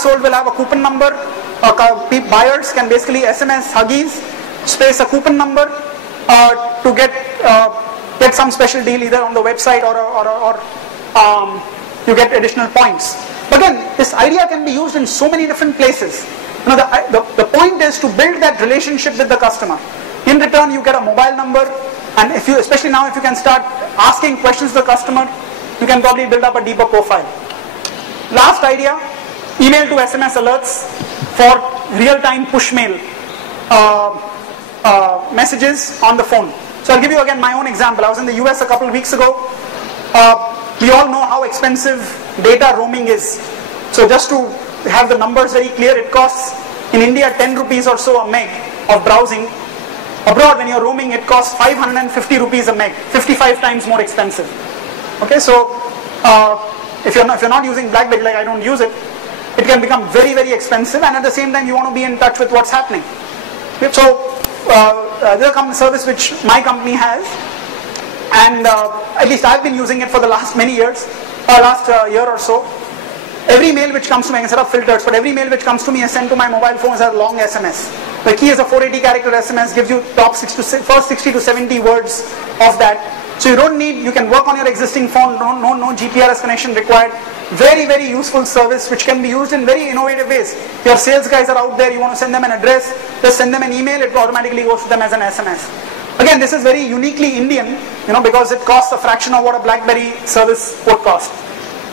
products sold will have a coupon number. Buyers can basically SMS Huggies, space a coupon number to get some special deal either on the website or you get additional points. But again, this idea can be used in so many different places. You know, the point is to build that relationship with the customer. In return, you get a mobile number, and if you, especially now, if you can start asking questions to the customer, you can probably build up a deeper profile. Last idea, email to SMS alerts for real-time push mail messages on the phone. So I'll give you again my own example. I was in the US a couple of weeks ago. We all know how expensive data roaming is. So just to have the numbers very clear, it costs in India 10 rupees or so a meg of browsing. Abroad, when you're roaming, it costs 550 rupees a meg, 55 times more expensive. Okay, so if you're not using BlackBerry, like I don't use it, it can become very, very expensive, and at the same time you want to be in touch with what's happening. So there's a service which my company has, and at least I've been using it for the last many years, last year or so. Every mail which comes to me, I can set up filters, but every mail which comes to me is sent to my mobile phone as a long SMS. The key is a 480 character SMS, gives you first 60 to 70 words of that. So you don't need, you can work on your existing phone, no GPRS connection required. Very, very useful service which can be used in very innovative ways. Your sales guys are out there, you want to send them an address, just send them an email, it automatically goes to them as an SMS. Again, this is very uniquely Indian, because it costs a fraction of what a BlackBerry service would cost.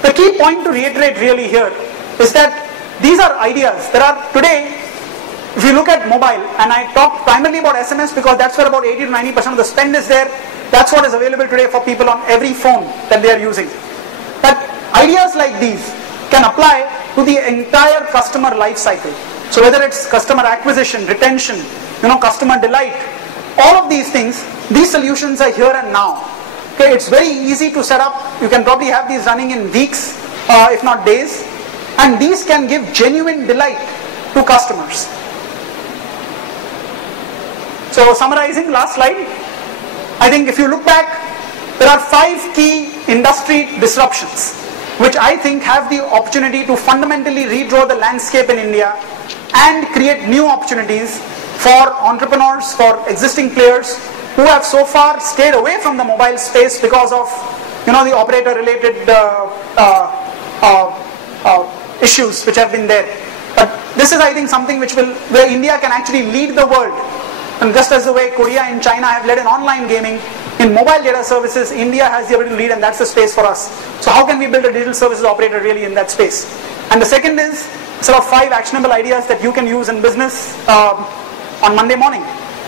The key point to reiterate really here is that these are ideas. There are today, if you look at mobile, and I talk primarily about SMS because that's where about 80 to 90% of the spend is there. That's what is available today for people on every phone that they are using. But ideas like these can apply to the entire customer life cycle. So whether it's customer acquisition, retention, customer delight, all of these things, these solutions are here and now. Okay, it's very easy to set up. You can probably have these running in weeks, if not days, and these can give genuine delight to customers. So summarizing, last slide. I think if you look back, there are 5 key industry disruptions which I think have the opportunity to fundamentally redraw the landscape in India and create new opportunities for entrepreneurs, for existing players who have so far stayed away from the mobile space because of the operator related issues which have been there. But this is, I think, something where India can actually lead the world. And just as the way Korea and China have led in online gaming, in mobile data services, India has the ability to lead, and that's the space for us. So how can we build a digital services operator really in that space? And the second is sort of 5 actionable ideas that you can use in business on Monday morning.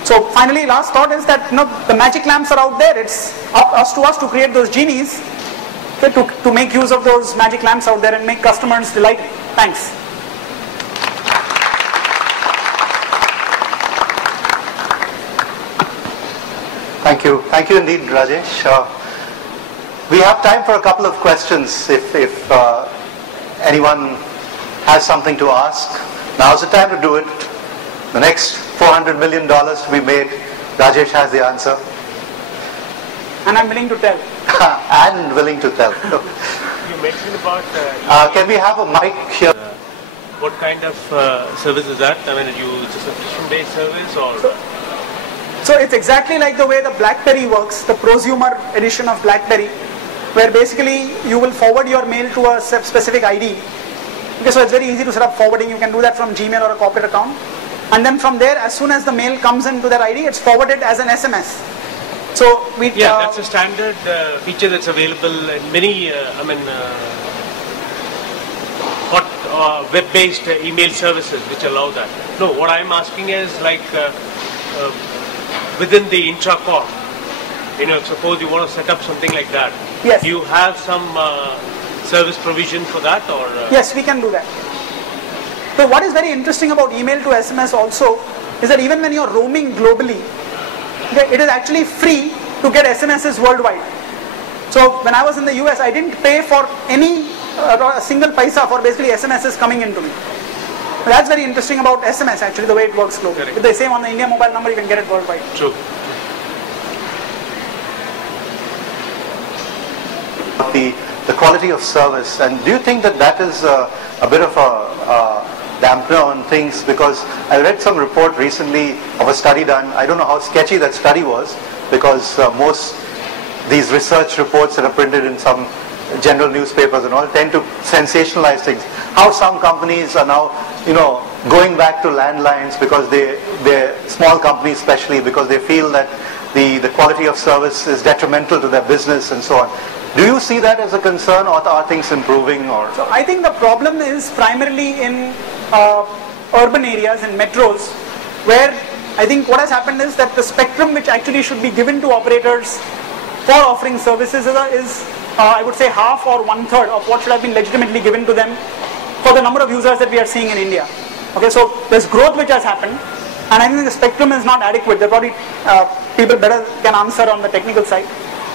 So finally, last thought is that the magic lamps are out there. It's up to us to create those genies, to make use of those magic lamps out there and make customers delighted. Thanks. Thank you indeed, Rajesh. We have time for a couple of questions if anyone has something to ask. Now's the time to do it. The next $400 million to be made, Rajesh has the answer. And I'm willing to tell. And willing to tell. You mentioned about... can we have a mic here? What kind of service is that? I mean, it's a subscription-based service or... So it's exactly like the way the BlackBerry works, the prosumer edition of BlackBerry, where basically you will forward your mail to a specific ID. Okay, so it's very easy to set up forwarding. You can do that from Gmail or a corporate account. And then from there, as soon as the mail comes into that ID, it's forwarded as an SMS. So we... that's a standard feature that's available in many, web-based email services which allow that. No, what I'm asking is like... within the intra-core, suppose you want to set up something like that. Yes. Do you have some service provision for that, or? Yes, we can do that. So what is very interesting about email to SMS also is that even when you're roaming globally, it is actually free to get SMSs worldwide. So when I was in the US, I didn't pay for any a single paisa for basically SMSs coming into me. That's very interesting about SMS actually, the way it works globally. Correct. With the same on the India mobile number, you can get it worldwide. True. The quality of service, and do you think that is a bit of a dampener on things? Because I read some report recently of a study done. I don't know how sketchy that study was, because most these research reports that are printed in some general newspapers and all tend to sensationalize things. How some companies are now, going back to landlines because they're small companies especially, because they feel that the quality of service is detrimental to their business and so on. Do you see that as a concern, or are things improving? Or so I think the problem is primarily in urban areas and metros, where I think what has happened is that the spectrum which actually should be given to operators for offering services is I would say half or 1/3 of what should have been legitimately given to them for the number of users that we are seeing in India. Okay, so there's growth which has happened, and I think the spectrum is not adequate. There probably people better can answer on the technical side.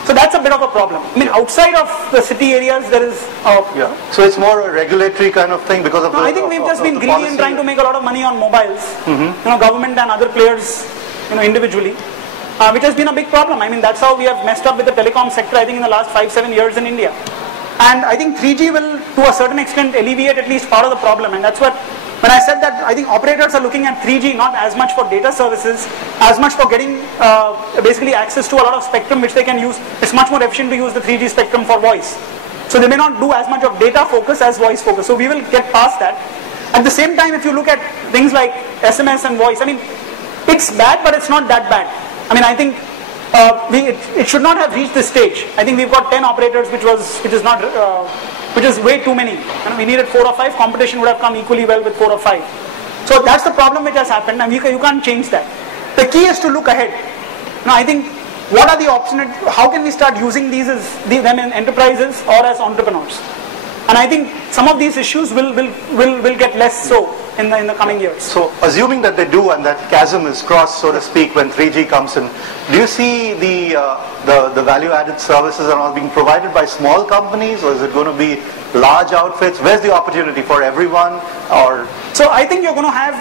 So that's a bit of a problem. I mean, outside of the city areas, there is. So it's more a regulatory kind of thing because of. No, I think we've just been greedy and trying to make a lot of money on mobiles. Government and other players, individually. Which has been a big problem. I mean, that's how we have messed up with the telecom sector, I think, in the last 5-7 years in India. And I think 3G will, to a certain extent, alleviate at least part of the problem. And that's what, when I said that, I think operators are looking at 3G not as much for data services, as much for getting basically access to a lot of spectrum which they can use. It's much more efficient to use the 3G spectrum for voice. So they may not do as much of data focus as voice focus. So we will get past that. At the same time, if you look at things like SMS and voice, I mean, it's bad, but it's not that bad. I mean, I think it should not have reached this stage. I think we've got 10 operators, which is way too many. We needed 4 or 5. Competition would have come equally well with 4 or 5. So that's the problem which has happened, and you can't change that. The key is to look ahead. Now, I think what are the options? How can we start using them in enterprises or as entrepreneurs? And I think some of these issues will get less so in the coming years. So assuming that they do and that chasm is crossed, so to speak, when 3G comes in, do you see the value-added services are all being provided by small companies, or is it going to be large outfits? Where's the opportunity for everyone? Or so I think you're going to have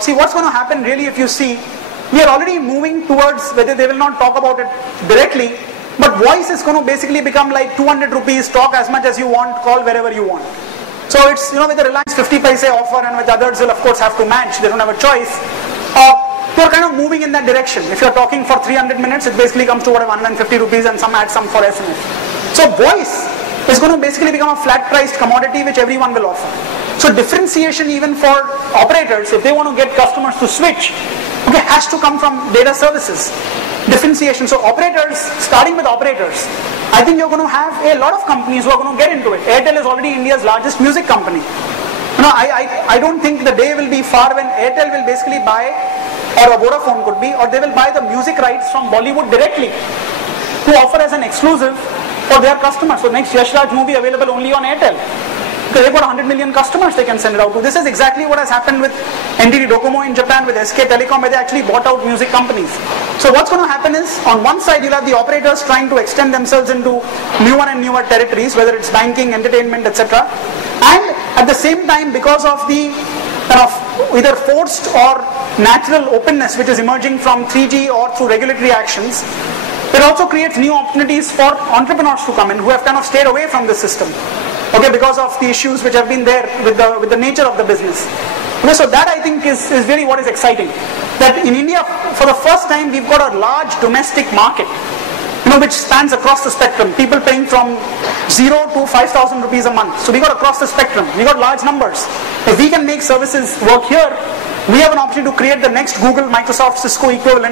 see what's going to happen really. If you see, we are already moving towards, whether they will not talk about it directly, but voice is going to basically become like 200 rupees, talk as much as you want, call wherever you want. So it's, with the Reliance 50 paise offer, and which others will of course have to match, they don't have a choice. You're kind of moving in that direction. If you're talking for 300 minutes, it basically comes to 150 rupees, and some add some for SMS. So voice is going to basically become a flat priced commodity which everyone will offer. So differentiation even for operators, if they want to get customers to switch, has to come from data services. Differentiation. So operators, starting with operators, I think you're going to have a lot of companies who are going to get into it. Airtel is already India's largest music company. I don't think the day will be far when Airtel will basically buy, or a Vodafone could be, or they will buy the music rights from Bollywood directly to offer as an exclusive for their customers. So next Yash Raj movie available only on Airtel. They've got 100 million customers they can send it out to. This is exactly what has happened with NTT Docomo in Japan, with SK Telecom, where they actually bought out music companies. So what's going to happen is, on one side you'll have the operators trying to extend themselves into newer and newer territories, whether it's banking, entertainment, etc. And at the same time, because of the kind of either forced or natural openness which is emerging from 3G or through regulatory actions, it also creates new opportunities for entrepreneurs to come in who have kind of stayed away from the system. Because of the issues which have been there with the nature of the business. So that I think is really what is exciting. That in India, for the first time, we've got a large domestic market, which spans across the spectrum. People paying from 0 to 5,000 rupees a month. So we got across the spectrum. We got large numbers. If we can make services work here, we have an opportunity to create the next Google, Microsoft, Cisco equivalent.